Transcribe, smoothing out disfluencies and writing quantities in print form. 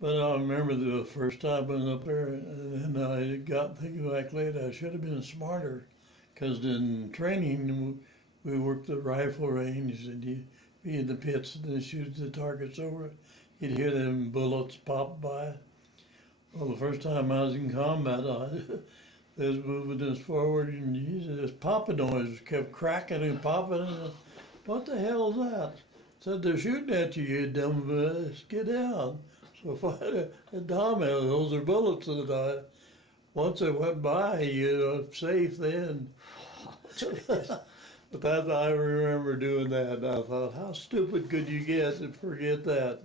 But I remember the first time I was up there, and then I got thinking back later, I should have been smarter, because in training we worked the rifle range, and you'd be in the pits and then shoot the targets over. You'd hear them bullets pop by. Well, the first time I was in combat, they was moving us forward, and this popping noise kept cracking and popping. And what the hell is that? Said they're shooting at you, you dumb get down. So Tom, those are bullets. And once it went by, you're safe then. But that I remember doing that, and I thought, how stupid could you get and forget that?